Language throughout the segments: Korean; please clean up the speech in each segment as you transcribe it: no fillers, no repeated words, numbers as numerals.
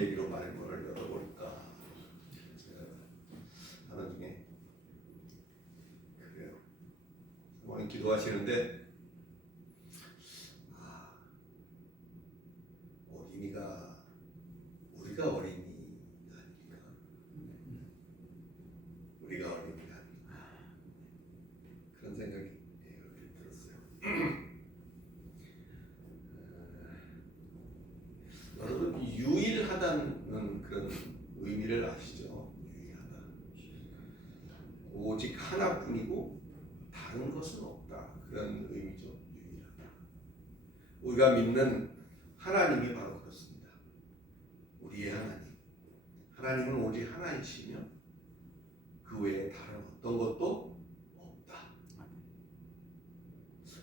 얘기로 말문을 열어볼까 제가 하는 중에 그래요. 오늘 기도하시는데 우리가 어린이가 아닐까? 우리가 어린이가 아닐까? 그런 생각이 들었어요. 여러분 유일하다는 그런 의미를 아시죠? 유일하다. 오직 하나뿐이고 다른 것은 없다. 그런 의미죠. 유일하다. 우리가 믿는 하나님이 바로 그렇습니다. 우리의 하나님. 하나님은 오직 하나이시며 그 외에 다른 어떤 것도 없다.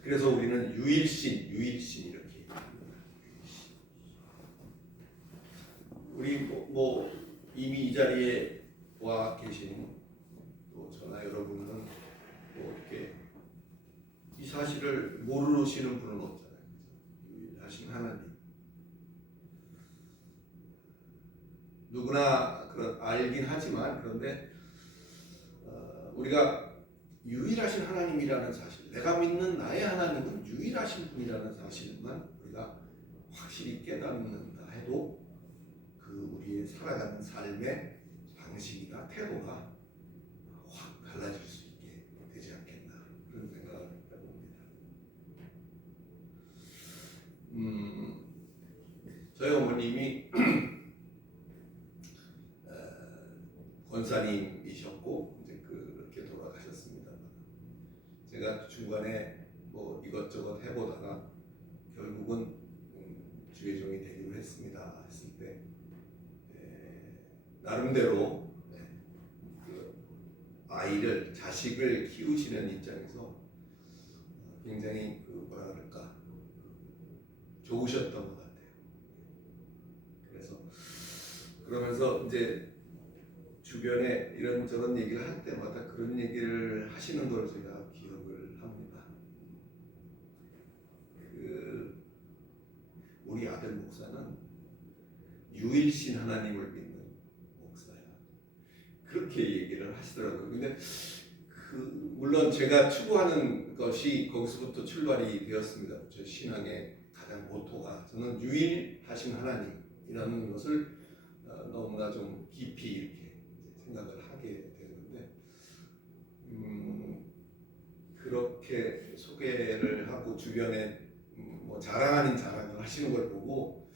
그래서 우리는 유일신 이렇게 얘기합니다. 우리 뭐 이미 이 자리에 와 계신 또 저나 여러분은 뭐 이렇게 이 사실을 모르시는 분은 없잖아요. 유일하신 하나님. 누구나 알긴 하지만 그런데 우리가 유일하신 하나님이라는 사실, 내가 믿는 나의 하나님은 유일하신 분이라는 사실만 우리가 확실히 깨닫는다 해도 그 우리의 살아가는 삶의 방식이나 태도가 확 달라질 수 있게 되지 않겠나 그런 생각을 해봅니다. 저희 어머님이 권사님이셨고 이제 그렇게 돌아가셨습니다만 제가 중간에 뭐 이것저것 해보다가 결국은 주의종이 되기로 했습니다 했을 때 나름대로 그 아이를 자식을 키우시는 입장에서 굉장히 뭐라 그럴까 좋으셨던 것 같아요. 그래서 그러면서 이제 주변에 이런저런 얘기를 할 때마다 그런 얘기를 하시는 걸 제가 기억을 합니다. 우리 아들 목사는 유일신 하나님을 믿는 목사야. 그렇게 얘기를 하시더라고요. 근데 물론 제가 추구하는 것이 거기서부터 출발이 되었습니다. 제 신앙의 가장 모토가 저는 유일하신 하나님이라는 것을 너무나 좀 깊이 이렇게 생각을 하게 되는데 그렇게 소개를 하고 주변에 뭐 자랑 아닌 자랑을 하시는 걸 보고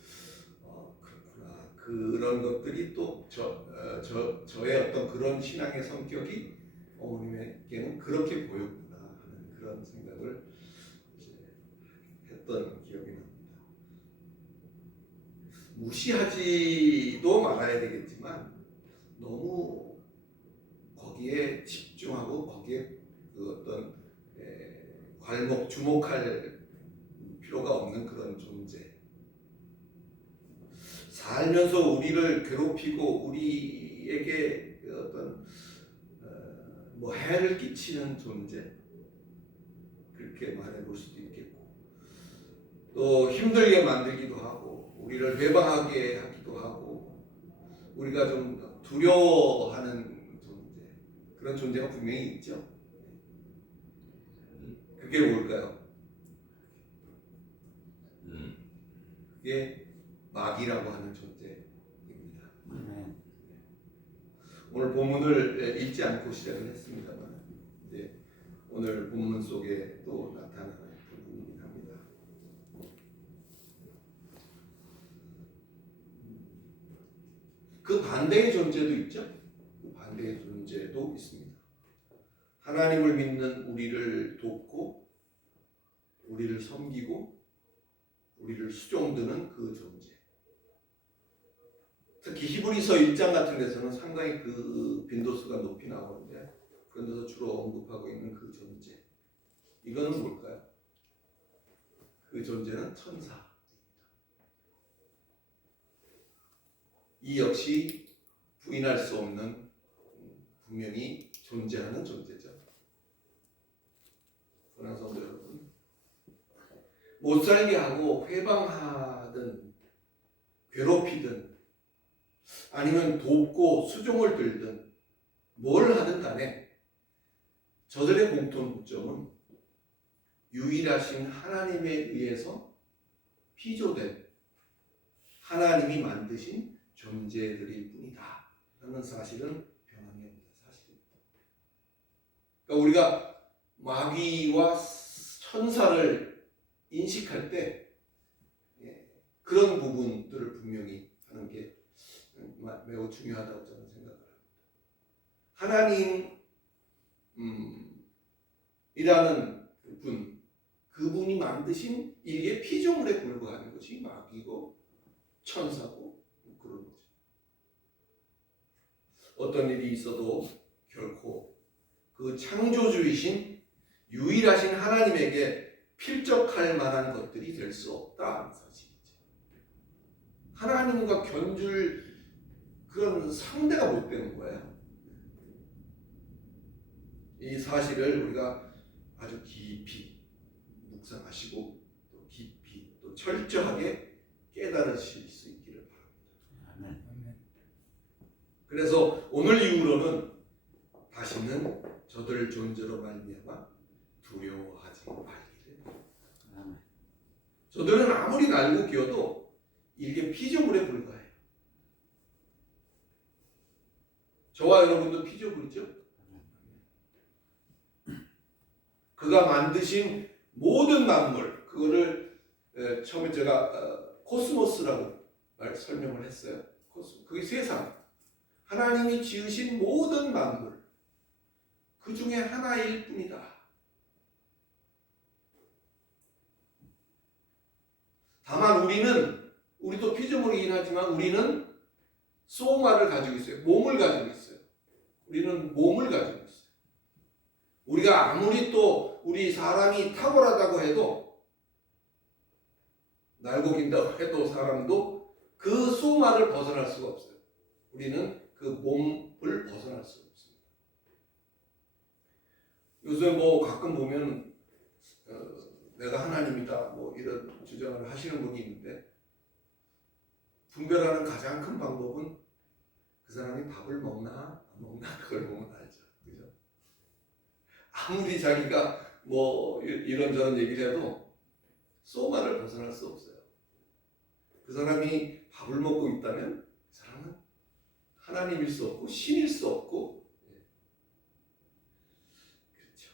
그렇구나 그런 것들이 또 저의 어떤 그런 신앙의 성격이 어머님에게는 그렇게 보였구나 하는 그런 생각을 이제 했던 기억이 납니다. 무시하지도 말아야 되겠지만 너무 거기에 집중하고 거기에 그 어떤 주목할 필요가 없는 그런 존재. 살면서 우리를 괴롭히고 우리에게 어떤 뭐 해를 끼치는 존재 그렇게 말해볼 수도 있겠고 또 힘들게 만들기도 하고 우리를 배방하게 하기도 하고 우리가 좀 두려워하는 존재 그런 존재가 분명히 있죠. 그게 뭘까요? 그게 마귀라고 하는 존재입니다. 오늘 본문을 읽지 않고 시작을 했습니다만 이제 오늘 본문 속에 또 나타나는 부분이긴 합니다. 그 반대의 존재도 있죠. 그 반대의 존재도 있습니다. 하나님을 믿는 우리를 돕고 우리를 섬기고 우리를 수종드는 그 존재. 특히 히브리서 1장 같은 데서는 상당히 그 빈도수가 높이 나오는데 그런 데서 주로 언급하고 있는 그 존재. 이거는 뭘까요? 그 존재는 천사입니다. 이 역시 부인할 수 없는 분명히 존재하는 존재죠. 그러나 성도 여러분, 못살게 하고 회방하든 괴롭히든 아니면 돕고 수종을 들든 뭘 하든 간에 저들의 공통점은 유일하신 하나님에 의해서 피조된 하나님이 만드신 존재들일 뿐이다 라는 사실은 변함이 없는 사실입니다. 그러니까 우리가 마귀와 천사를 인식할 때 그런 부분들을 분명히 하는 게 매우 중요하다고 저는 생각을 합니다. 하나님이라는 그분이 만드신 일개 피조물에 불과한 것이 마귀고 천사고 그런 거죠. 어떤 일이 있어도 결코 그 창조주이신 유일하신 하나님에게 필적할 만한 것들이 될 수 없다는 사실이죠. 하나님과 견줄 그런 상대가 못 되는 거예요. 이 사실을 우리가 아주 깊이 묵상하시고 또 깊이 또 철저하게 깨달으실 수 있기를 바랍니다. 그래서 오늘 이후로는 다시는 저들 존재로 말미암아 두려워하지 말기를 바랍니다. 저들은 아무리 날고 기어도 이게 피조물에 불과해요. 저와 여러분도 피조물이죠. 그가 만드신 모든 만물, 그거를 처음에 제가 코스모스라고 설명을 했어요. 그게 세상, 하나님이 지으신 모든 만물, 그 중에 하나일 뿐이다. 다만 우리도 피조물이긴 하지만 우리는 소마를 가지고 있어요. 몸을 가지고 있어요. 우리는 몸을 가지고 있어요. 우리가 아무리 또 우리 사람이 탁월하다고 해도 날고 긴다고 해도 사람도 그 소마를 벗어날 수가 없어요. 우리는 그 몸을 벗어날 수가 없습니다. 요새 가끔 보면 내가 하나님이다 이런 주장을 하시는 분이 있는데 분별하는 가장 큰 방법은 그 사람이 밥을 먹나 안 먹나 그걸 보면 알죠. 그죠? 아무리 자기가 이런저런 얘기를 해도 소마를 벗어날 수 없어요. 그 사람이 밥을 먹고 있다면 그 사람은 하나님일 수 없고 신일 수 없고 그렇죠.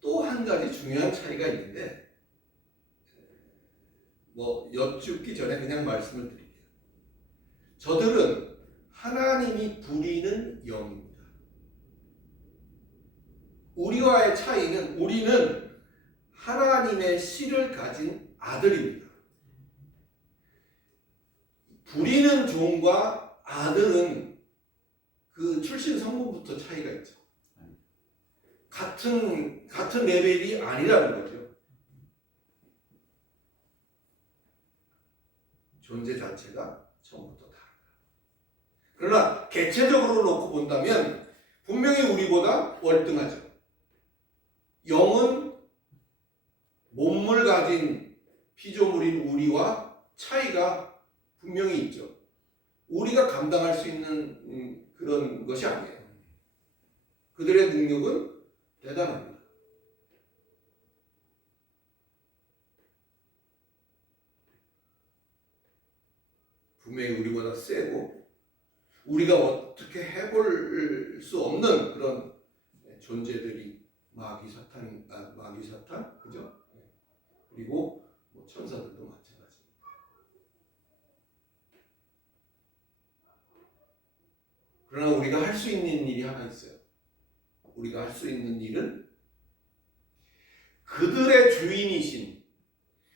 또 한 가지 중요한 차이가 있는데 여쭙기 전에 그냥 말씀을 드릴게요. 저들은 하나님이 부리는 영입니다. 우리와의 차이는 우리는 하나님의 씨를 가진 아들입니다. 부리는 종과 아들은 그 출신 성분부터 차이가 있죠. 같은 레벨이 아니라는 거죠. 존재 자체가 처음부터 다르다. 그러나 개체적으로 놓고 본다면 분명히 우리보다 월등하죠. 영은 몸을 가진 피조물인 우리와 차이가 분명히 있죠. 우리가 감당할 수 있는 그런 것이 아니에요. 그들의 능력은 대단합니다. 분명히 우리보다 세고 우리가 어떻게 해볼 수 없는 그런 존재들이 마귀 사탄, 그죠? 그리고 천사들도 마찬가지입니다. 그러나 우리가 할 수 있는 일이 하나 있어요. 우리가 할 수 있는 일은 그들의 주인이신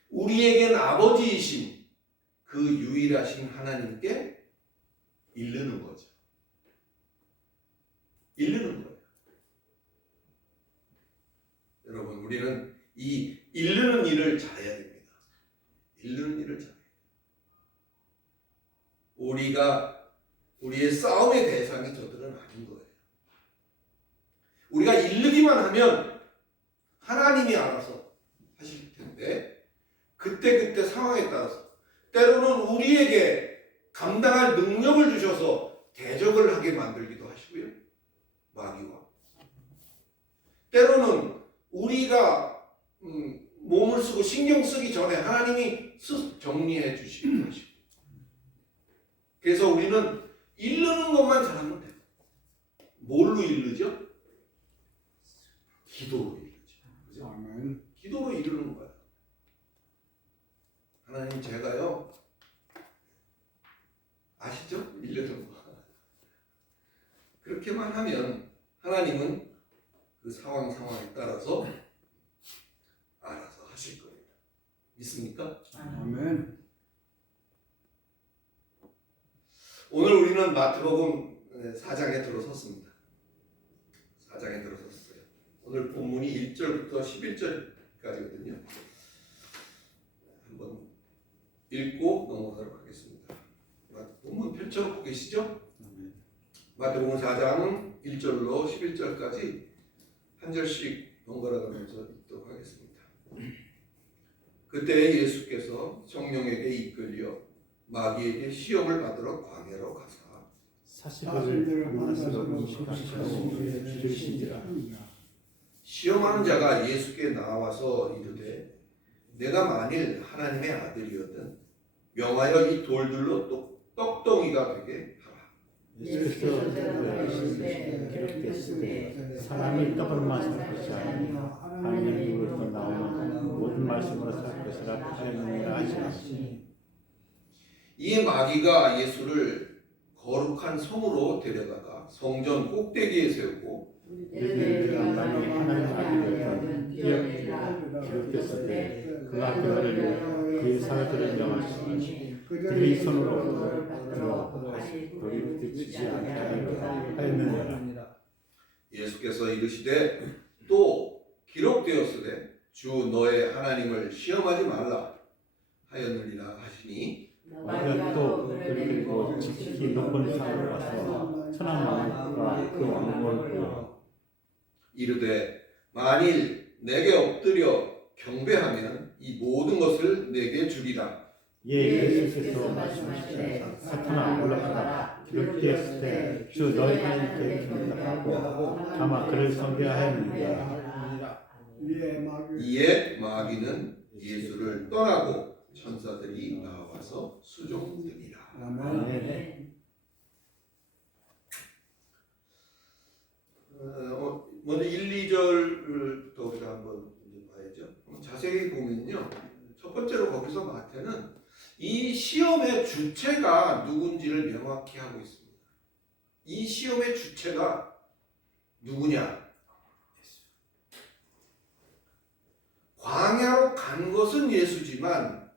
우리에겐 아버지이신 그 유일하신 하나님께 이르는 거죠. 이르는 거예요. 여러분, 우리는 이 이르는 일을 잘해야 됩니다. 이르는 일을 잘해야 돼요. 우리의 싸움의 대상이 저들은 아닌 거예요. 우리가 이르기만 하면 하나님이 알아서 하실 텐데 그때 상황에 따라서 때로는 우리에게 감당할 능력을 주셔서 대적을 하게 만들기도 하시고요. 마귀와. 때로는 우리가 몸을 쓰고 신경 쓰기 전에 하나님이 정리해 주시기도 하시고. 그래서 우리는 이르는 것만 잘하면 돼요. 뭘로 이르죠? 기도로 이르죠. 그죠? 아멘. 기도로 이르는 거예요. 하나님 제가요, 아시죠? 이르는 거. 그렇게만 하면 하나님은 그 상황에 따라서 알아서 하실 겁니다. 믿습니까? 아멘. 오늘 우리는 마태복음 4장에 들어섰습니다. 4장에 들어섰어요. 오늘 본문이 1절부터 11절까지거든요. 한번 읽고 넘어가도록 하겠습니다. 본문 펼쳐놓고 계시죠? 마태복음 4장 1절로 11절까지 한 절씩 번갈아 가면서 읽도록 하겠습니다. 그때 예수께서 성령에게 이끌려 마귀에게 시험을 받으러 광야로 가사 40일을 만나서 음식하시고 주시니라. 시험하는 자가 예수께 나와서 이르되 내가 만일 하나님의 아들이었든 명하여 이 돌들로 떡덩이가 되게 하라. 예수께서 대답하시되 기록되시되 사람이 떡으로만 살 것이 아니요 하나님의 입으로부터 나오는 모든 말씀으로 살 것이라 하였느니라 하시니. 이 마귀가 예수를 거룩한 성으로 데려다가 성전 꼭대기에 세우고 너희가 만일 하나님 아들이었던 기억되라. 기록되시되 그가 그들을 그의 사람들을 명하시니 그들의 손으로 들어 돌이 붙이지 않게 하였느니라. 예수께서 이르시되 또 기록되었으되 주 너의 하나님을 시험하지 말라 하였느니라 하시니 마귀가 또 그를 두고 지극히 높은 산으로 가서 천한 왕과 그 왕국을 보여 이르되 만일 내게 엎드려 경배하면 이 모든 것을 내게 주리라. 예수께서 말씀하시되 사탄아 물러가라. 기록되었을 때 주 너희 하나님께 경배하고 다만 그를 섬겨하였느니라. 이에 마귀는 예수를 떠나고 천사들이 나와서 수종되니라. 아멘. 먼저 1, 2절부터 우리가 한번 봐야죠. 자세히 보면요. 첫 번째로 거기서 마태는 이 시험의 주체가 누군지를 명확히 하고 있습니다. 이 시험의 주체가 누구냐? 광야로 간 것은 예수지만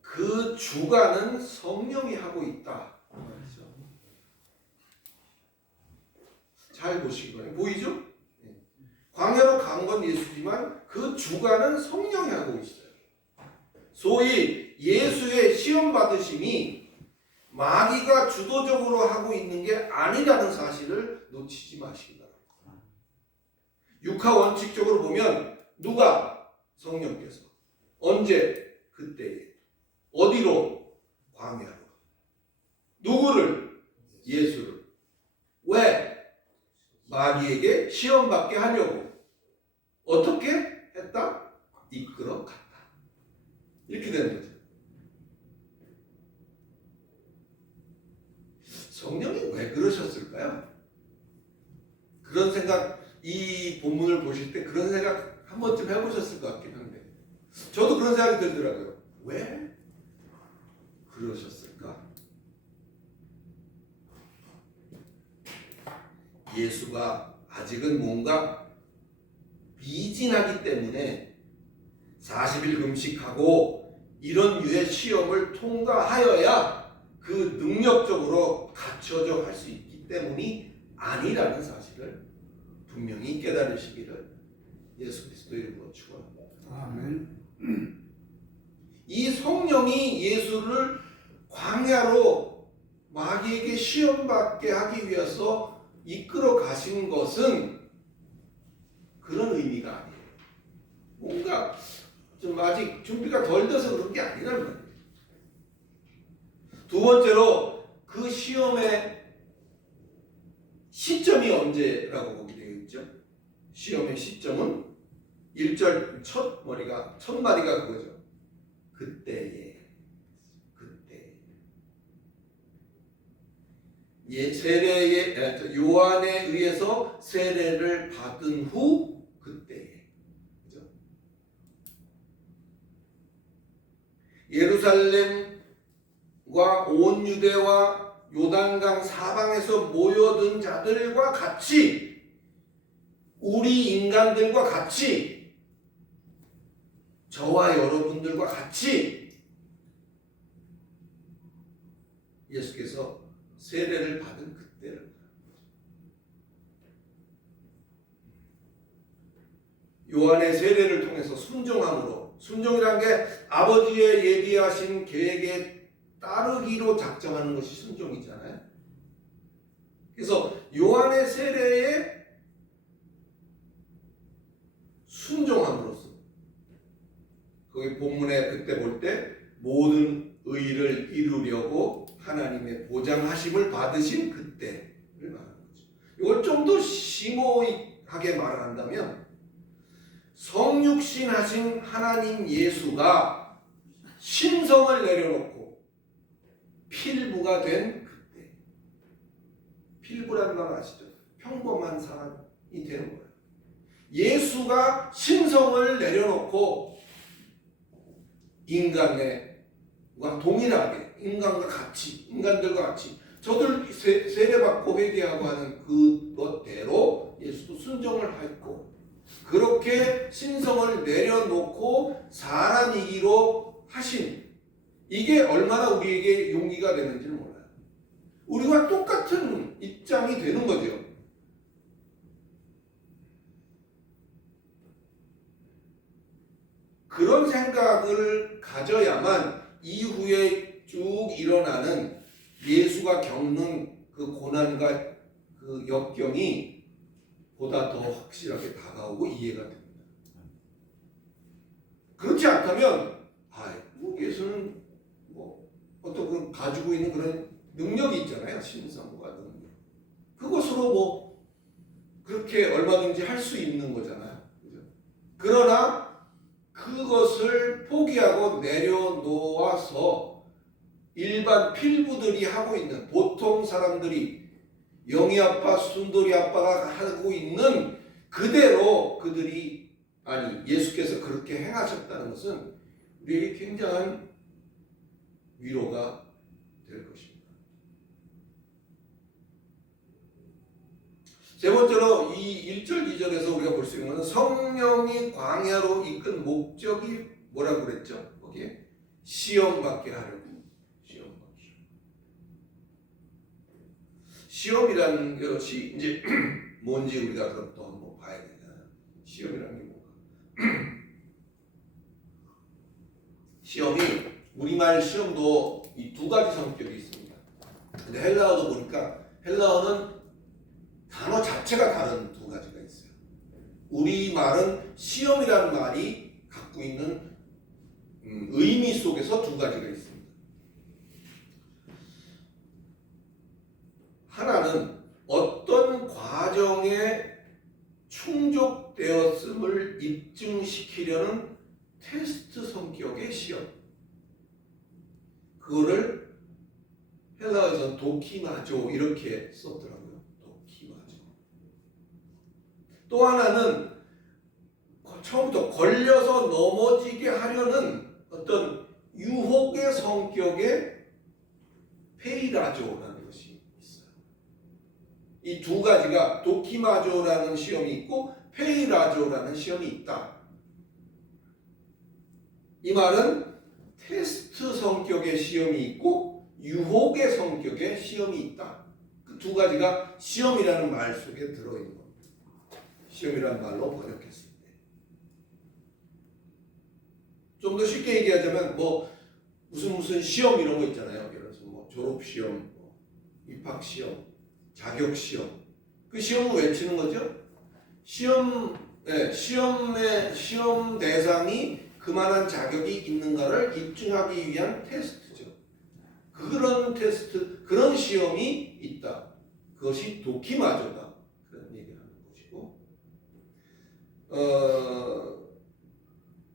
그 주관은 성령이 하고 있다. 잘 보시기 바랍니다. 보이죠? 광야로 간 건 예수지만 그 주관은 성령이 하고 있어요. 소위 예수의 시험 받으심이 마귀가 주도적으로 하고 있는 게 아니라는 사실을 놓치지 마시기 바랍니다. 육하 원칙적으로 보면 누가? 성령께서. 언제? 그때에. 어디로? 광야로. 누구를? 예수를. 왜? 마귀에게 시험받게 하려고. 어떻게 했다? 이끌어 갔다. 이렇게 되는 거죠. 성령이 왜 그러셨을까요? 그런 생각, 이 본문을 보실 때 그런 생각 한 번쯤 해보셨을 것 같긴 한데 저도 그런 생각이 들더라고요. 왜 그러셨을까? 예수가 아직은 뭔가 미진하기 때문에 40일 금식하고 이런 유의 시험을 통과하여야 그 능력적으로 갖춰져 갈 수 있기 때문이 아니라는 사실을 분명히 깨달으시기를 예수 그리스도의 이름으로 축원합니다. 아멘. 이 성령이 예수를 광야로 마귀에게 시험받게 하기 위해서 이끌어 가신 것은 그런 의미가 아니에요. 뭔가 좀 아직 준비가 덜 돼서 그런 게 아니라는 거예요. 두 번째로 그 시험의 시점이 언제라고 보게 되어 있죠? 시험의 시점은 1절 첫 마디가 그거죠. 그때 요한에 의해서 세례를 받은 후 그때에, 그죠? 예루살렘과 온 유대와 요단강 사방에서 모여든 자들과 같이, 우리 인간들과 같이, 저와 여러분들과 같이 예수께서 세례를 받은 그때를, 요한의 세례를 통해서 순종함으로, 순종이란 게 아버지의 예비하신 계획에 따르기로 작정하는 것이 순종이잖아요. 그래서 요한의 세례에 순종함으로써, 거기 본문에 그때 볼 때 모든 의를 이루려고 하나님의 보장하심을 받으신 그때를 말하는 거죠. 이걸 좀 더 심오하게 말을 한다면, 성육신 하신 하나님 예수가 신성을 내려놓고 필부가 된 그때. 필부라는 말 아시죠? 평범한 사람이 되는 거예요. 예수가 신성을 내려놓고 인간과 동일하게, 인간들과 같이 저들 세례받고 회개하고 하는 그것대로 예수도 순종을 했고, 그렇게 신성을 내려놓고 사람이기로 하신, 이게 얼마나 우리에게 용기가 되는지는 몰라요. 우리와 똑같은 입장이 되는 거죠. 그런 생각을 가져야만 이후에 쭉 일어나는 예수가 겪는 그 고난과 그 역경이 보다 더 확실하게 다가오고 이해가 됩니다. 그렇지 않다면, 예수는 어떤 가지고 있는 그런 능력이 있잖아요. 신성과 능력. 그것으로 그렇게 얼마든지 할 수 있는 거잖아요. 그죠? 그러나 그것을 포기하고 내려놓아서 일반 필부들이 하고 있는, 보통 사람들이, 영희 아빠, 순돌이 아빠가 하고 있는 그대로 그들이, 예수께서 그렇게 행하셨다는 것은 우리에게 굉장한 위로가 될 것입니다. 세 번째로 이 1절 2절에서 우리가 볼 수 있는 것은 성령이 광야로 이끈 목적이 뭐라고 그랬죠? 거기에 시험받게 하려고. 시험이라는 것이 이제 뭔지 우리가 그럼 또 한번 봐야 되잖아요. 시험이라는 게 뭔가? 시험이, 우리말 시험도 이 두 가지 성격이 있습니다. 근데 헬라어도 보니까, 헬라어는 단어 자체가 다른 두 가지가 있어요. 우리말은 시험이라는 말이 갖고 있는 의미 속에서 두 가지가 있습니다. 하나는 어떤 과정에 충족되었음을 입증시키려는 테스트 성격의 시험. 그거를 헬라어에서는 도키마조 이렇게 썼더라고요. 도키마조. 또 하나는 처음부터 걸려서 넘어지게 하려는 어떤 유혹의 성격의 페이라조라는 것이 있어요. 이 두 가지가, 도키마조라는 시험이 있고 페이라조라는 시험이 있다. 이 말은 테스트 성격의 시험이 있고 유혹의 성격의 시험이 있다. 그 두 가지가 시험이라는 말 속에 들어있는 겁니다. 시험이라는 말로 번역했을 때. 좀 더 쉽게 얘기하자면 무슨 시험 이런 거 있잖아요. 예를 들어서 졸업 시험, 입학 시험, 자격 시험. 그 시험을 왜 치는 거죠? 시험 대상이 그만한 자격이 있는가를 입증하기 위한 테스트죠. 그런 테스트, 그런 시험이 있다. 그것이 도키마저다. 그런 얘기를 하는 것이고,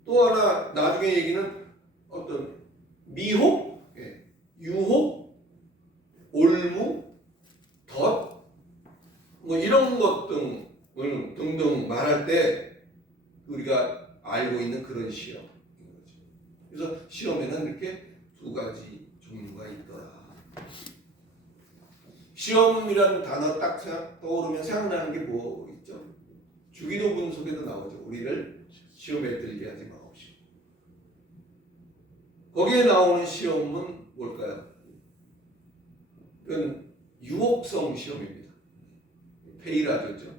또 하나 나중에 얘기는 어떤 미혹, 유혹, 올무, 덫, 뭐 이런 것 등등 말할 때 우리가 알고 있는 그런 시험인 거죠. 그래서 시험에는 이렇게 두 가지 종류가 있더라. 시험이라는 단어 딱 떠오르면 생각나는 게 뭐 있죠? 주기도 분석에도 나오죠. 우리를 시험에 들게 하지 마옵시고. 거기에 나오는 시험은 뭘까요? 그건 유혹성 시험입니다. 페이라죠.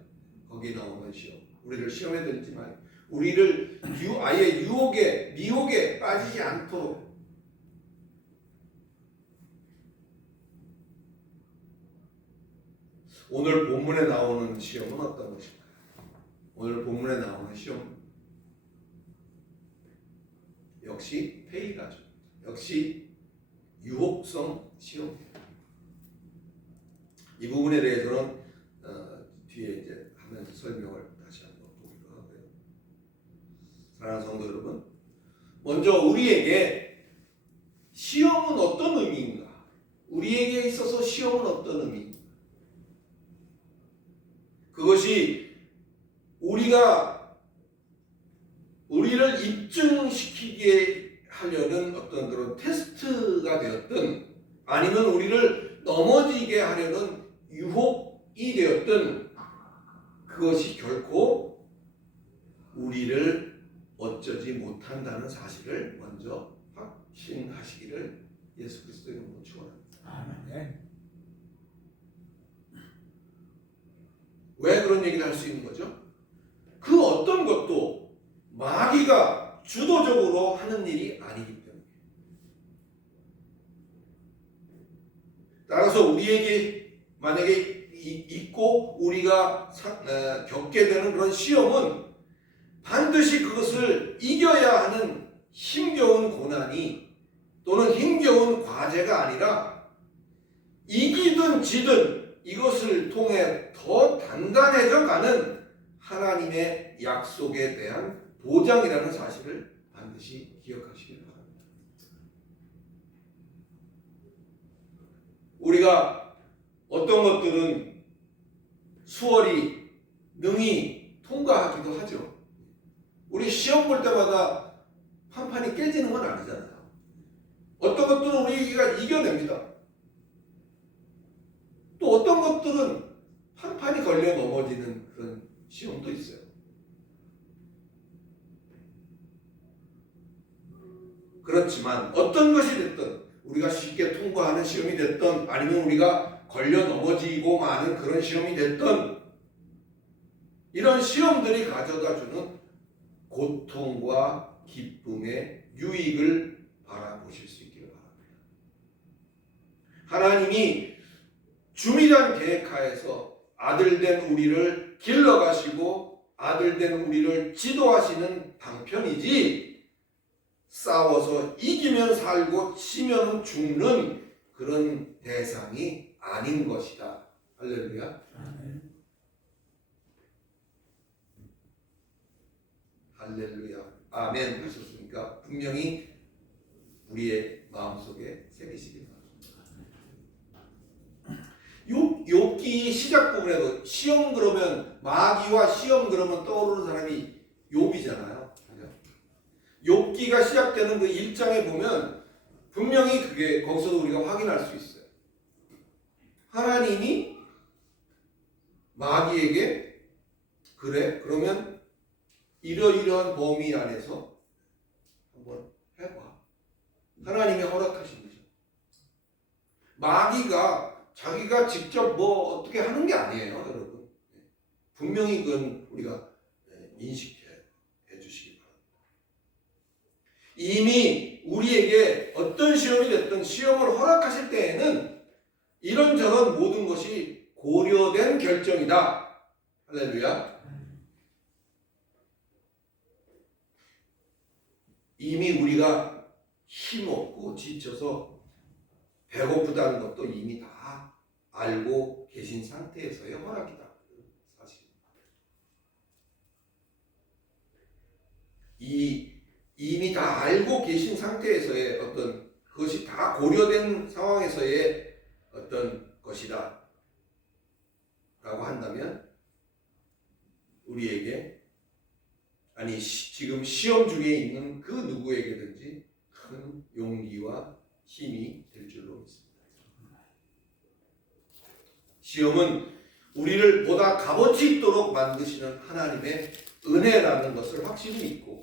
거기 나오는 시험. 우리를 시험에 들지 마요. 우리를 아예 유혹에, 미혹에 빠지지 않도록. 오늘 본문에 나오는 시험은 어떤 것일까요? 오늘 본문에 나오는 시험 역시 페이라죠. 역시 유혹성 시험입니다. 이 부분에 대해서는 뒤에 이제 하면서 설명을 다시 한번 보기로 하고요. 사랑하는 성도 여러분, 먼저 우리에게 시험은 어떤 의미인가? 우리에게 있어서 시험은 어떤 의미인가? 그것이 우리를 입증시키게 하려는 어떤 그런 테스트가 되었든 아니면 우리를 넘어지게 하려는 유혹이 되었든 그것이 결코 우리를 어쩌지 못한다는 사실을 먼저 확신하시기를 예수 그리스도의 이름으로 축원합니다. 아멘. 왜 그런 얘기를 할 수 있는 거죠? 그 어떤 것도 마귀가 주도적으로 하는 일이 아니기 때문에. 따라서 우리에게 만약에 있고 우리가 겪게 되는 그런 시험은 반드시 그것을 이겨야 하는 힘겨운 고난이 또는 힘겨운 과제가 아니라 이기든 지든 이것을 통해 더 단단해져 가는 하나님의 약속에 대한 보장이라는 사실을 반드시 기억하시기 바랍니다. 우리가 어떤 것들은 수월히 능히 통과하기도 하죠. 우리 시험 볼 때마다 판판이 깨지는 건 아니잖아요. 어떤 것들은 우리가 이겨냅니다. 또 어떤 것들은 판판이 걸려 넘어지는 그런 시험도 있어요. 그렇지만 어떤 것이 됐든 우리가 쉽게 통과하는 시험이 됐든 아니면 우리가 걸려 넘어지고 마는 그런 시험이 됐든 이런 시험들이 가져다주는 고통과 기쁨의 유익을 바라보실 수 있기를 바랍니다. 하나님이 주미란 계획하에서 아들된 우리를 길러가시고 아들된 우리를 지도하시는 방편이지 싸워서 이기면 살고 치면 죽는 그런 대상이 아닌 것이다. 할렐루야. 할렐루야. 아멘 하셨으니까 분명히 우리의 마음속에 새기시기 바랍니다. 욥기 시작 부분에도 시험 그러면 마귀와 시험 그러면 떠오르는 사람이 욥이잖아요. 욥기가 시작되는 그 1장에 보면 분명히 그게 거기서도 우리가 확인할 수 있어요. 하나님이 마귀에게 그래 그러면 이러이러한 범위 안에서 한번 해봐. 하나님이 허락하신 거죠. 마귀가 자기가 직접 뭐 어떻게 하는 게 아니에요, 여러분. 분명히 그건 우리가 인식해 주시기 바랍니다. 이미 우리에게 어떤 시험이 됐든 시험을 허락하실 때에는 이런저런 모든 것이 고려된 결정이다. 할렐루야. 이미 우리가 힘없고 지쳐서 배고프다는 것도 이미 다 알고 계신 상태에서의 허락이다. 사실 이미 다 알고 계신 상태에서의 어떤 그것이 다 고려된 상황에서의 어떤 것이다 라고 한다면 우리에게 지금 시험 중에 있는 그 누구에게든지 큰 용기와 힘이 될 줄로 믿습니다. 시험은 우리를 보다 값어치 있도록 만드시는 하나님의 은혜라는 것을 확실히 믿고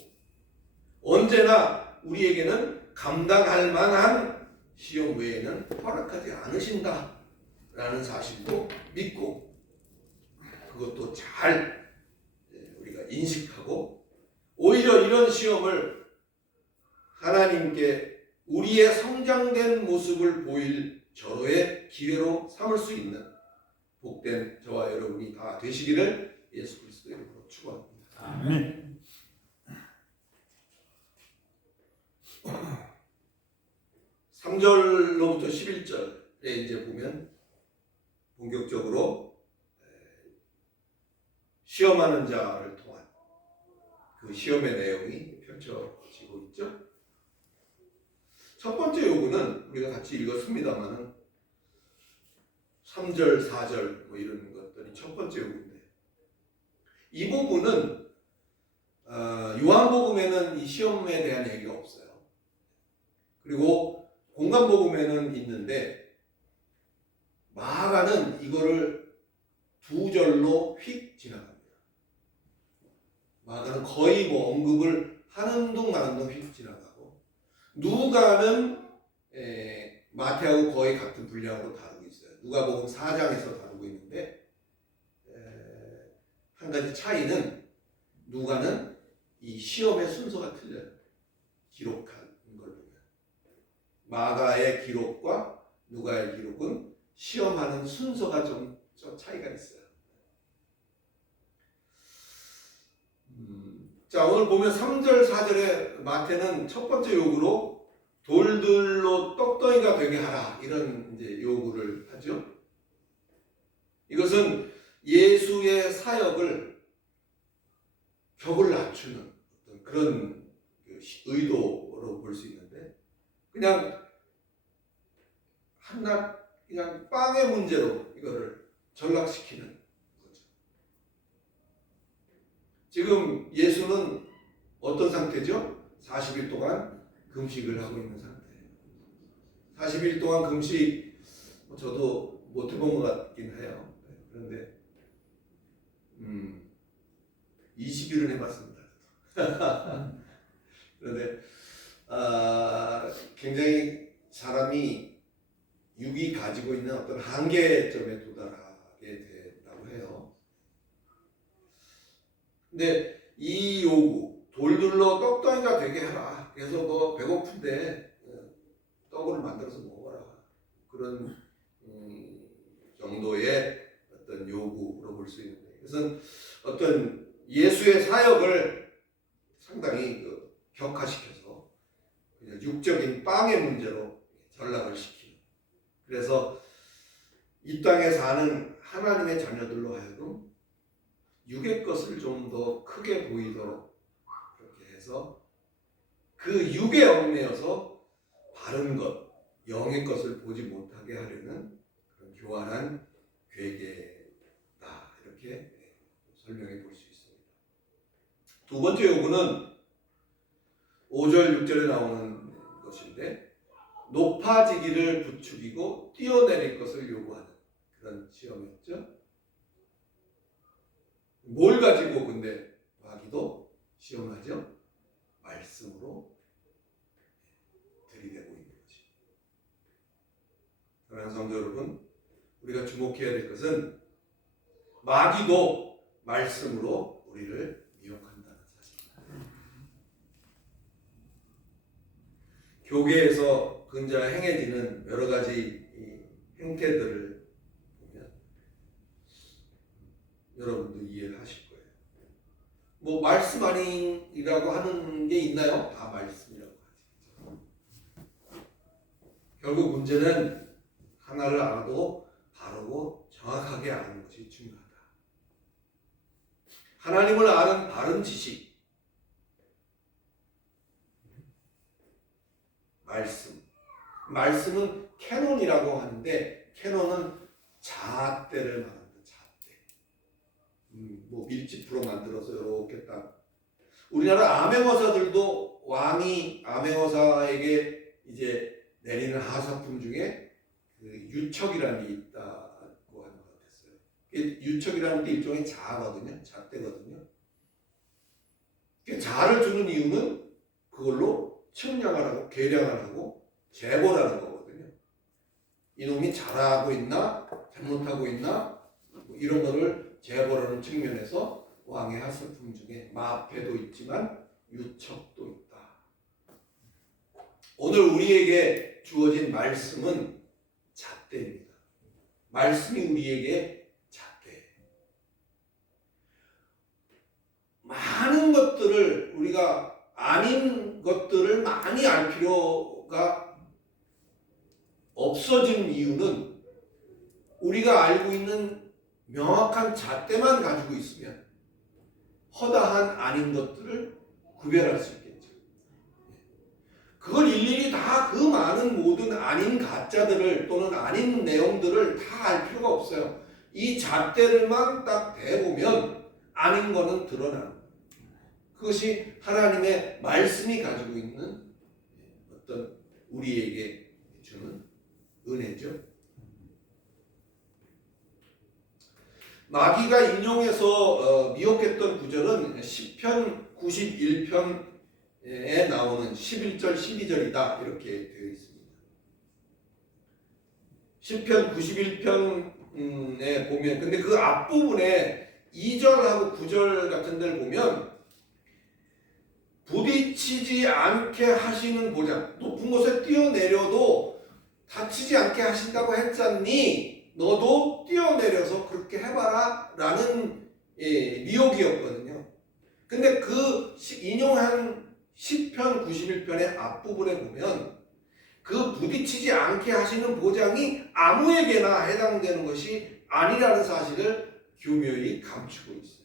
언제나 우리에게는 감당할 만한 시험 외에는 허락하지 않으신다라는 사실도 믿고 그것도 잘 우리가 인식하고 오히려 이런 시험을 하나님께 우리의 성장된 모습을 보일 절호의 기회로 삼을 수 있는 복된 저와 여러분이 다 되시기를 예수 그리스도의 이름으로 축원합니다. 아멘. 3절로부터 11절에 이제 보면 본격적으로 시험하는 자를 통한 그 시험의 내용이 펼쳐지고 있죠. 첫 번째 요구는 우리가 같이 읽었습니다만은 3절, 4절 뭐 이런 것들이 첫 번째 요구인데 이 부분은 요한복음에는 이 시험에 대한 얘기가 없어요. 그리고 공간복음에는 있는데 마가는 이거를 두 절로 휙 지나갑니다. 마가는 거의 뭐 언급을 하는 둥 마는 둥 휙 지나가고 누가는 마태하고 거의 같은 분량으로 다루고 있어요. 누가복음 4장에서 다루고 있는데 한 가지 차이는 누가는 이 시험의 순서가 틀려요. 기록한 걸 보면 마가의 기록과 누가의 기록은 시험하는 순서가 좀 차이가 있어요. 자, 오늘 보면 3절, 4절에 마태는 첫 번째 요구로 돌들로 떡덩이가 되게 하라 이런 이제 요구를 하죠. 이것은 예수의 사역을 격을 낮추는 어떤 그런 의도로 볼 수 있는데 그냥 그냥 빵의 문제로 이거를 전락시키는 거죠. 지금 예수는 어떤 상태죠? 40일 동안 금식을 하고 있는 상태예요. 40일 동안 금식 저도 못 해본 것 같긴 해요. 그런데 20일은 해봤습니다. 그런데 굉장히 사람이 육이 가지고 있는 어떤 한계점에 도달하게 된다고 해요. 근데 이 요구, 돌들로 떡덩이가 되게 하라. 그래서 너 배고픈데 떡을 만들어서 먹어라. 그런 정도의 어떤 요구로 볼 수 있는데 이것은 어떤 예수의 사역을 상당히 격화시켜서 그냥 육적인 빵의 문제로 전락을 시키는 그래서 이 땅에 사는 하나님의 자녀들로 하여금 육의 것을 좀 더 크게 보이도록 그렇게 해서 그 육에 얽매여서 바른 것, 영의 것을 보지 못하게 하려는 그런 교활한 괴계다 이렇게 설명해 볼 수 있습니다. 두 번째 요구는 5절, 6절에 나오는 것인데 높아지기를 부추기고 뛰어내릴 것을 요구하는 그런 시험이었죠. 뭘 가지고 근데 마귀도 시험하죠? 말씀으로 들이대고 있는 거죠. 사랑하는 성도 여러분, 우리가 주목해야 될 것은 마귀도 말씀으로 우리를 미혹한다는 사실입니다. 교계에서 근자 행해지는 여러 가지 행태들을 보면 여러분도 이해를 하실 거예요. 뭐 말씀 아니라고 하는 게 있나요? 다 말씀이라고 하죠. 결국 문제는 하나를 알아도 바르고 정확하게 아는 것이 중요하다. 하나님을 아는 바른 지식, 말씀은 캐논이라고 하는데 캐논은 잣대를 말합니다. 잣대. 뭐 밀짚으로 만들어서 이렇게 딱. 우리나라 암행어사들도 왕이 암행어사에게 이제 내리는 하사품 중에 그 유척이라는 게 있다고 하는 것 같았어요. 유척이라는 게 일종의 자거든요. 잣대거든요. 자를 주는 이유는 그걸로 측량을 하고 계량을 하고 재벌하는 거거든요. 이놈이 잘하고 있나 잘못하고 있나 뭐 이런 거를 재벌하는 측면에서 왕의 하사품 중에 마패도 있지만 유척도 있다. 오늘 우리에게 주어진 말씀은 잣대입니다. 말씀이 우리에게 잣대. 많은 것들을 우리가 아닌 것들을 많이 알 필요가 없어진 이유는 우리가 알고 있는 명확한 잣대만 가지고 있으면 허다한 아닌 것들을 구별할 수 있겠죠. 그걸 일일이 다 그 많은 모든 아닌 가짜들을 또는 아닌 내용들을 다 알 필요가 없어요. 이 잣대를만 딱 대보면 아닌 거는 드러나는 거예요. 그것이 하나님의 말씀이 가지고 있는 어떤 우리에게 주는 은혜죠. 마귀가 인용해서 미혹했던 구절은 시편 91편에 나오는 11절 12절이다 이렇게 되어 있습니다. 시편 91편에 보면 근데 그 앞부분에 2절하고 9절 같은 데를 보면 부딪히지 않게 하시는 보장, 높은 곳에 뛰어내려도 다치지 않게 하신다고 했잖니 너도 뛰어내려서 그렇게 해봐라 라는 미혹이었거든요. 근데 그 인용한 시편 91편의 앞부분에 보면 그 부딪히지 않게 하시는 보장이 아무에게나 해당되는 것이 아니라는 사실을 교묘히 감추고 있어요.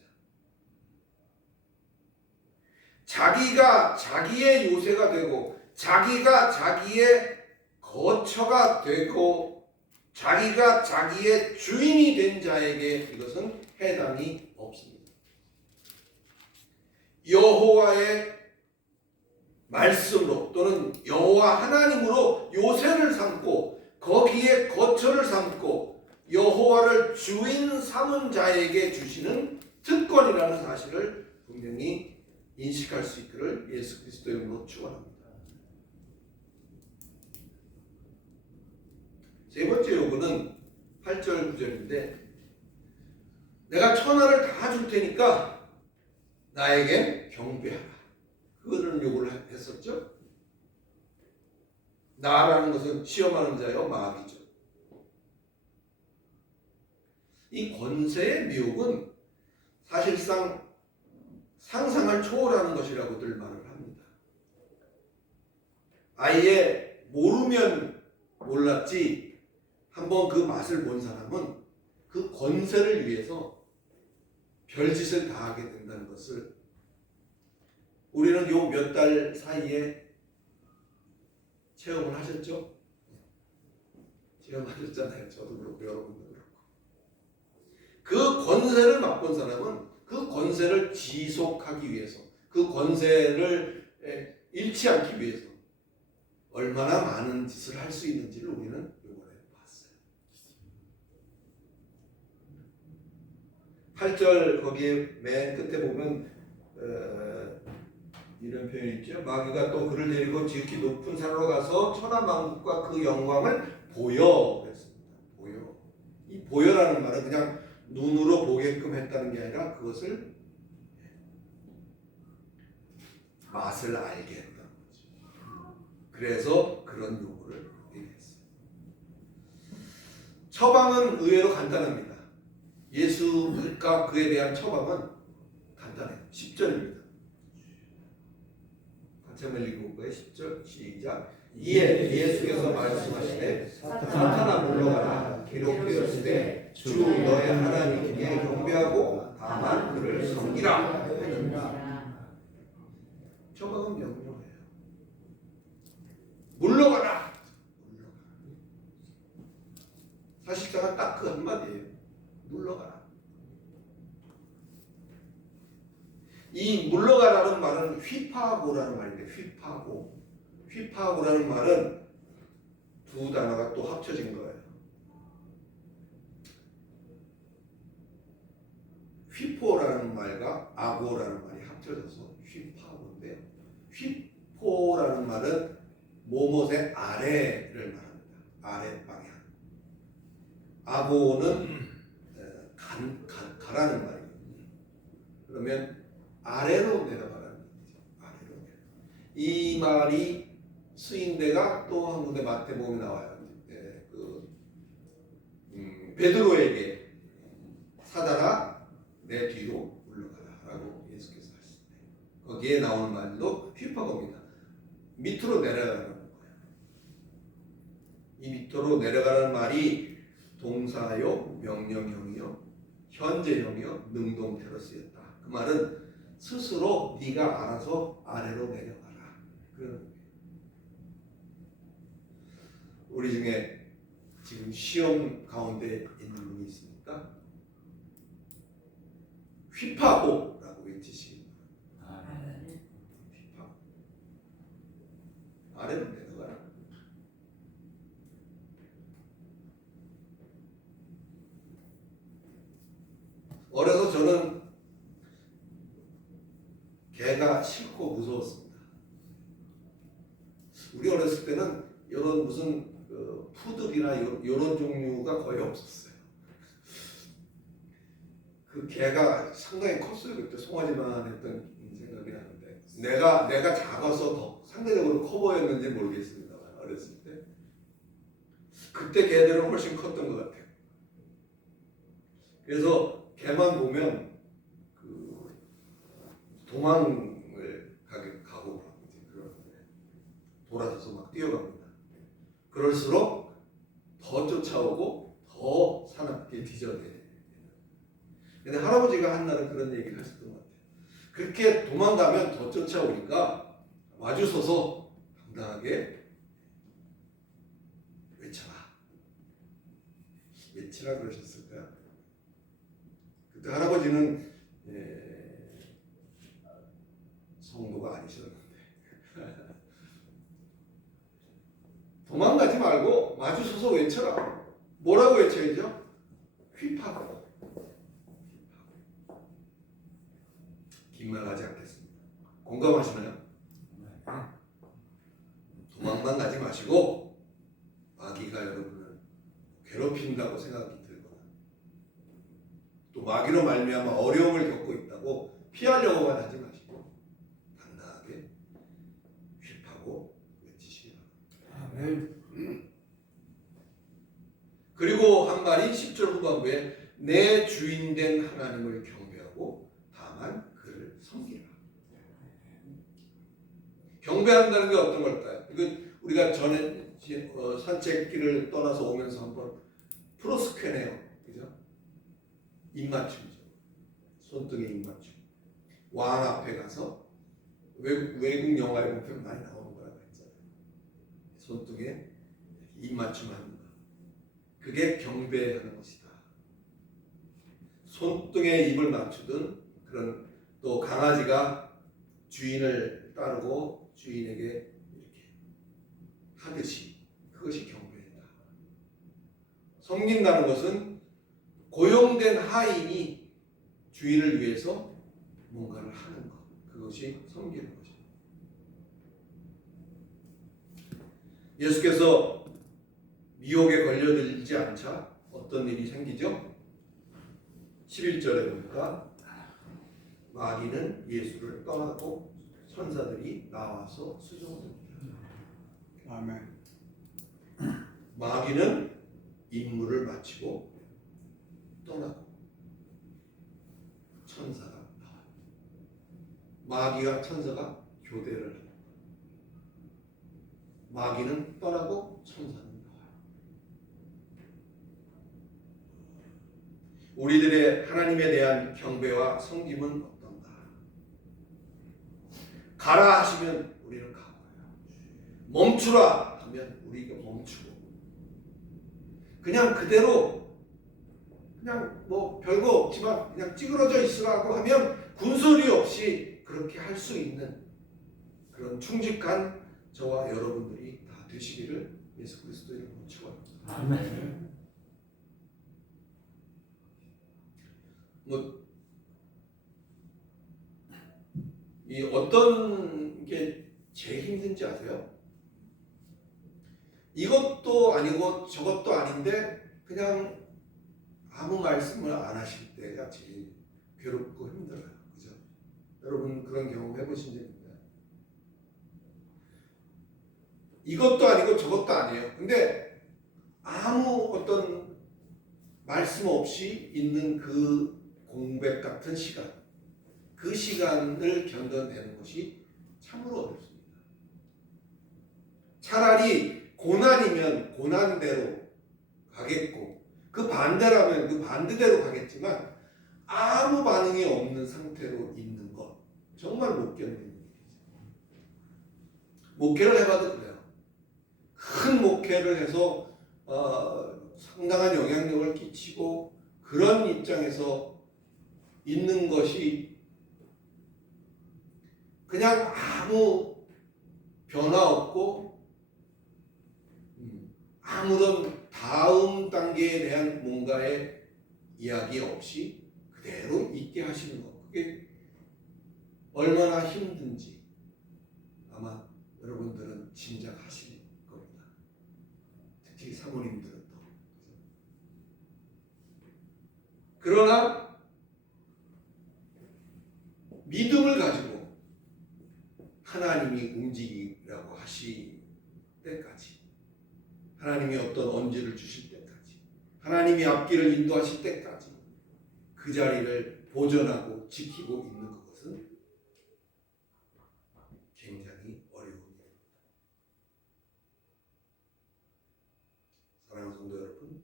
자기가 자기의 요새가 되고 자기가 자기의 거처가 되고 자기가 자기의 주인이 된 자에게 이것은 해당이 없습니다. 여호와의 말씀으로 또는 여호와 하나님으로 요새를 삼고 거기에 거처를 삼고 여호와를 주인 삼은 자에게 주시는 특권이라는 사실을 분명히 인식할 수 있기를 예수 그리스도의 이름으로 축원합니다. 세 번째 요구는 8절 9절인데 내가 천하를 다 줄 테니까 나에게 경배하라. 그거는 요구를 했었죠. 나라는 것은 시험하는 자요 마귀죠. 이 권세의 미혹은 사실상 상상을 초월하는 것이라고들 말을 합니다. 아예 모르면 몰랐지 한번 그 맛을 본 사람은 그 권세를 위해서 별짓을 다 하게 된다는 것을 우리는 요 몇 달 사이에 체험을 하셨죠? 체험하셨잖아요. 저도 그렇고 여러분도 그렇고. 그 권세를 맛본 사람은 그 권세를 지속하기 위해서 그 권세를 잃지 않기 위해서 얼마나 많은 짓을 할 수 있는지를 우리는 이번에 봤어요. 8절 거기에 맨 끝에 보면 이런 표현이 있죠. 마귀가 또 그를 데리고 지극히 높은 산으로 가서 천하만국과 그 영광을 보여 그랬습니다. 보여. 이 보여라는 말은 그냥 눈으로 보게끔 했다는 게 아니라 그것을 맛을 알게 했다는 거죠. 그래서 그런 요구를 얘기했어요. 처방은 의외로 간단합니다. 예수가 그에 대한 처방은 간단해요. 10절입니다. 같이 한번 읽어볼까요? 10절 시작. 이에 예수께서 말씀하시되 사탄아 물러가라 기록되었으되 주 너의 하나님께 경배하고 다만 그를 섬기라 하니라. 저건 명령이에요. 물러가라. 사실상은 딱 그 한마디예요. 물러가라. 이 물러가라는 말은 휘파고라는 말인데 휘파고라는 말은 두 단어가 또 합쳐진 거예요. 휘포라는 말과 아고라는 말이 합쳐져서 휘파고인데요. 휘포라는 말은 모못의 아래를 말합니다. 아래 방향. 아고는 가라는 말이에요. 그러면 아래로 내려가라는 얘기죠. 아래로 내려. 이 말이 쓰인 데가 또 한 군데 마태복음에 나와요. 베드로에게 사다라 내 뒤로 물러가라라고 예수께서 하시는데 거기에 나오는 말도 휘파고입니다. 밑으로 내려가라는 거예요. 이 밑으로 내려가라는 말이 동사요, 명령형이요, 현재형이요, 능동태로 쓰였다. 그 말은 스스로 네가 알아서 아래로 내려가라. 그런 거예요. 우리 중에 지금 시험 가운데 있는 분이 있습니까? 휘파고라고 외치시기 바랍니다. 휘파고. 아래로 내려가라. 어려서 저는 개가 싫고 무서웠습니다. 우리 어렸을 때는 이런 무슨 푸들이나 이런 종류가 거의 없었어요. 그 개가 상당히 컸어요. 그때 송아지만 했던 생각이 나는데 내가 작아서 더 상대적으로 커 보였는지 모르겠습니다만 어렸을 때 그때 개들은 훨씬 컸던 것 같아요. 그래서 개만 보면 그 도망을 가고 막 그러는데 돌아서서 막 뛰어갑니다. 그럴수록 더 쫓아오고 더 사납게 뒤져내요. 근데 할아버지가 한 날은 그런 얘기를 하셨던 것 같아요. 그렇게 도망가면 더 쫓아오니까 마주서서 당당하게 외치라 그러셨을까요? 그때 할아버지는 성도가 아니셨는데 도망가지 말고 마주서서 외쳐라. 뭐라고 외쳐야죠? 휘파고. 긴 말 하지 않겠습니다. 공감하시나요? 도망만 가지 마시고 마귀가 여러분을 괴롭힌다고 생각이 들거나 또 마귀로 말미암아 어려움을 겪고 있다고 피하려고만 하지 마시고 당당하게 휘파고 외치시기 바랍니다. 그리고 한 말이 10절 후반부에 내 주인된 하나님을 경배하고 다만 그를 섬기라. 경배한다는 게 어떤 걸까요? 이건 우리가 전에 산책길을 떠나서 오면서 한번 프로스퀘네요. 그죠? 입맞춤이죠. 손등에 입맞춤. 왕 앞에 가서 외국 영화에 보면 많이 나오는 거라고 했잖아요. 손등에 입맞춤하는 거. 그게 경배하는 것이다. 손등에 입을 맞추든 그런 또 강아지가 주인을 따르고 주인에게 이렇게 하듯이 그것이 경배다. 섬긴다는 것은 고용된 하인이 주인을 위해서 뭔가를 하는 것. 그것이 섬기는 것입니다. 예수께서 미혹에 걸려들지 않자 어떤 일이 생기죠? 11절에 보니까 마귀는 예수를 떠나고 천사들이 나와서 수종합니다. 아멘. 마귀는 임무를 마치고 떠나고 천사가 나와요. 마귀와 천사가 교대를 합니다. 마귀는 떠나고 천사는 나와요. 우리들의 하나님에 대한 경배와 섬김은 어떤가? 가라 하시면 우리는 가고요. 멈추라 하면 우리가 멈추고, 그냥 그대로 그냥 뭐 별거 없지만 그냥 찌그러져 있으라고 하면 군소리 없이 그렇게 할 수 있는 그런 충직한 저와 여러분들이 다 되시기를 예수 그리스도의 이름으로 축원합니다. 아멘. 이 어떤 게 제일 힘든지 아세요? 이것도 아니고 저것도 아닌데 그냥 아무 말씀을 안 하실 때가 제일 괴롭고 힘들어요. 그죠? 여러분 그런 경험 해보신 적 있나요? 이것도 아니고 저것도 아니에요. 근데 아무 어떤 말씀 없이 있는 그 공백 같은 시간, 그 시간을 견뎌내는 것이 참으로 어렵습니다. 차라리 고난이면 고난대로 가겠고, 그 반대라면 그 반대대로 가겠지만 아무 반응이 없는 상태로 있는 것, 정말 못 견디는 일이죠. 목회를 해봐도 그래요. 큰 목회를 해서 상당한 영향력을 끼치고 그런 입장에서 있는 것이 그냥 아무 변화 없고 아무런 다음 단계에 대한 뭔가의 이야기 없이 그대로 있게 하시는 것, 그게 얼마나 힘든지 아마 여러분들은 짐작하실 겁니다. 특히 사모님들은 더. 그러나 믿음을 가지고 하나님이 움직이라고 하실 때까지, 하나님이 어떤 언지를 주실 때까지, 하나님이 앞길을 인도하실 때까지 그 자리를 보존하고 지키고 있는 것은 굉장히 어려운 일입니다. 사랑하는 성도 여러분,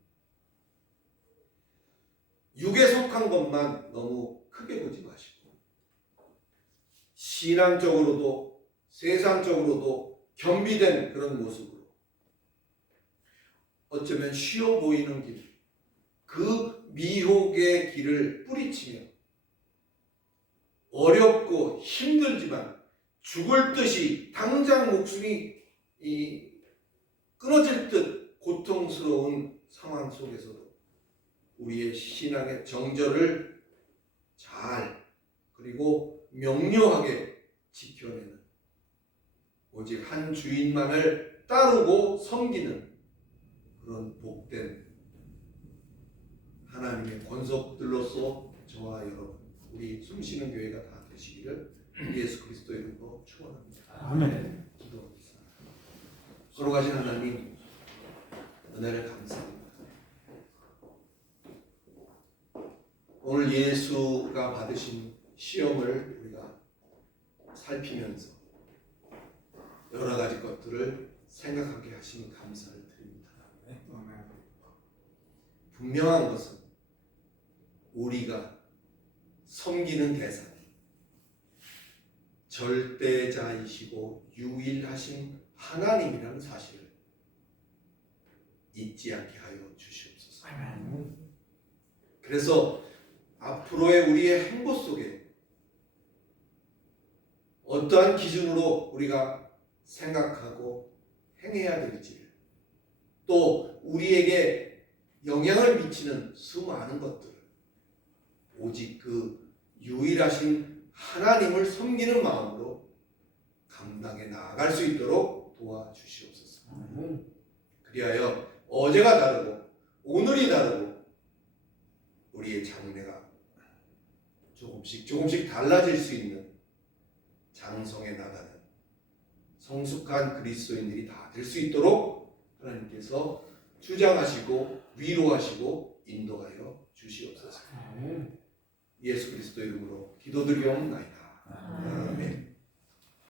육에 속한 것만 너무 크게 보지 마시고 신앙적으로도 세상적으로도 겸비된 그런 모습으로 어쩌면 쉬워 보이는 길, 그 미혹의 길을 뿌리치며 어렵고 힘들지만 죽을 듯이 당장 목숨이 끊어질 듯 고통스러운 상황 속에서도 우리의 신앙의 정절을 잘 그리고 명료하게 지켜내는, 오직 한 주인만을 따르고 섬기는 그런 복된 하나님의 권속들로서 저와 여러분, 우리 숨쉬는 교회가 다 되시기를 예수 그리스도의 이름으로 축원합니다. 아멘. 기도하겠습니다. 걸어가신 하나님, 은혜를 감사합니다. 오늘 예수가 받으신 시험을 우리가 살피면서 여러 가지 것들을 생각하게 하시니 감사를 드립니다. 분명한 것은 우리가 섬기는 대상이 절대자이시고 유일하신 하나님이라는 사실을 잊지 않게 하여 주시옵소서. 그래서 앞으로의 우리의 행보 속에 어떠한 기준으로 우리가 생각하고 행해야 될지, 또 우리에게 영향을 미치는 수많은 것들을 오직 그 유일하신 하나님을 섬기는 마음으로 감당해 나아갈 수 있도록 도와주시옵소서. 그리하여 어제가 다르고 오늘이 다르고 우리의 장래가 조금씩 달라질 수 있는 장성해 나가는 성숙한 그리스도인들이 다 될 수 있도록 하나님께서 주장하시고 위로하시고 인도하여 주시옵소서. 예수 그리스도 이름으로 기도드리옵나이다. 아멘.